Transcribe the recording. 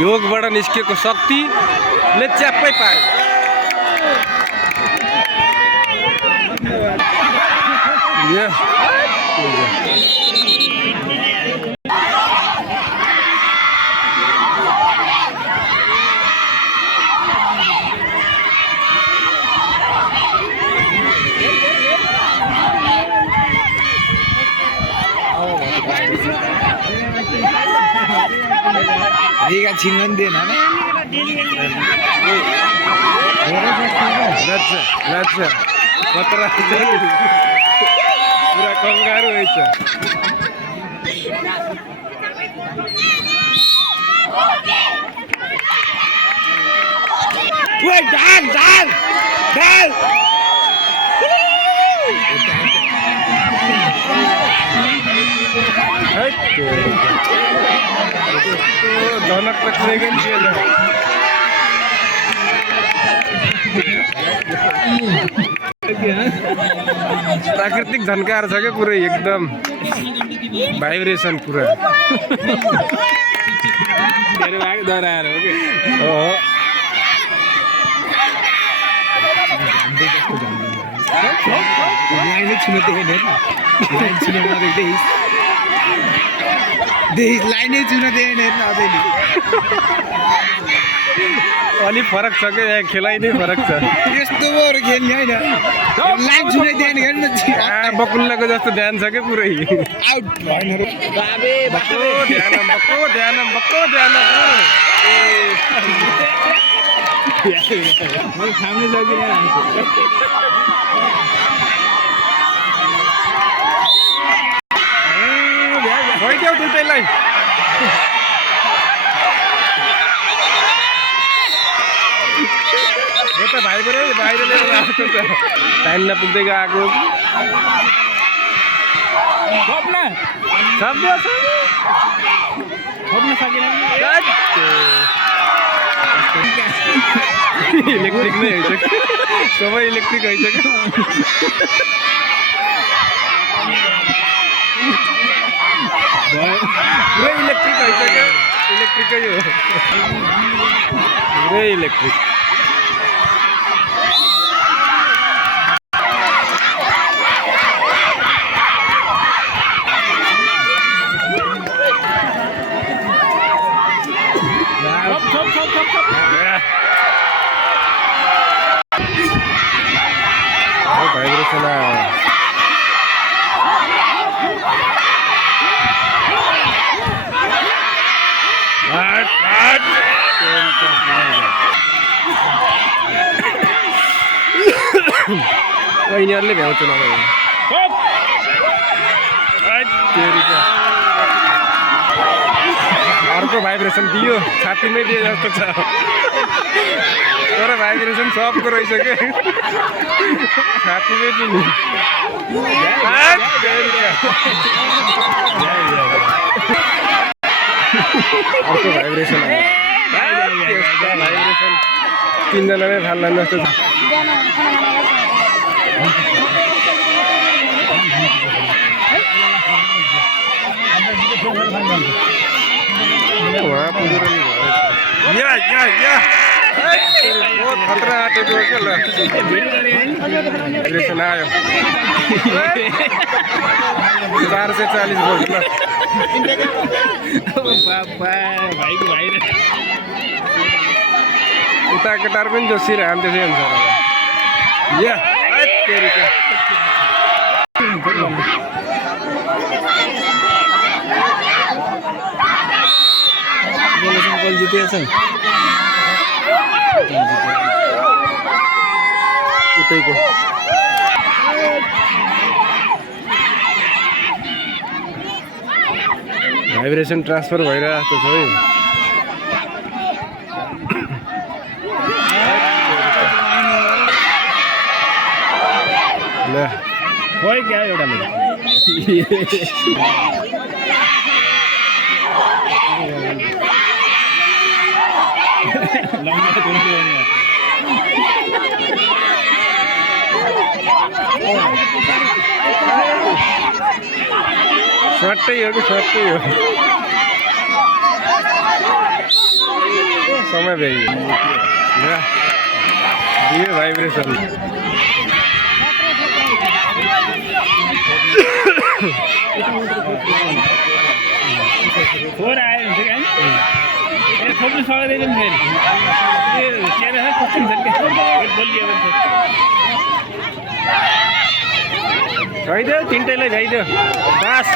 योगबाट निस्केको शक्तिले च्याप्पै पार्यो। Dia cingan dia na. Raja, patra pura kangaroo हैछ। Woi, dan. धनक तकलेगन केलं। प्राकृतिक झन्कार छ के पुरै एकदम भाइब्रेसन पुरा। तेरे भाग दोहराएर हो के। लाइन छुन देखेन हैन। लाइन छुन मात्रै देख लाइन छुन देखेन हैन अझैले। अलि फरक छ के यहाँ खेलाइ नै फरक छ। यस्तो भएर खेल्ने हैन। लाइन छुनै ध्यान गर्न बकुल्लाको जस्तो ध्यान छ के पुरै। आउट भएन रे। बाबे बक्को ध्यान। मैले खानु सकिन हान्छु। भइदेऊ दुईटैलाई। यता भाइले आएको छ। टाइम नपुग्दै गएको। थप्न सकिन। इलेक्ट्रिक नै हैछ। सबै इलेक्ट्रिक हैछ के। पुरै इलेक्ट्रिक हैछ के। इलेक्ट्रिकै हो। पुरै इलेक्ट्रिक। भाइब्रेसन यिनीहरूले भ्याउँछ नभए अर्को भाइब्रेसन दियो छातीमै दिए जस्तो छ। तर भाइब्रेसन सबको रहेछ के। छातीमै दिने अर्को भाइब्रेसन भाइब्रेसन तीनजनाले फाल्ला जस्तो छ। बहुत खतरा आँटेको क्या ल। भाइब्रेसन आयो 440 भोल्ट ल। भाइको भाइ उता केटाहरू पनि जोसिरह्यो त्यसै अनुसार। गोल जितेछ। उतैको भाइब्रेसन ट्रान्सफर भइरहेको छ है। ल खोइ क्या एउटा स्वाटै हो कि स्वाटै हो समय भ्याइयो दियो भाइब्रेसन फोहोर आयो हुन्छ कि होइन थोप्नु सक्दैन फेरि त्यो चेरा कस्तो हुन्छ नि बोलियो भने भइदियो तिनटैलाई भ्याइदियो बास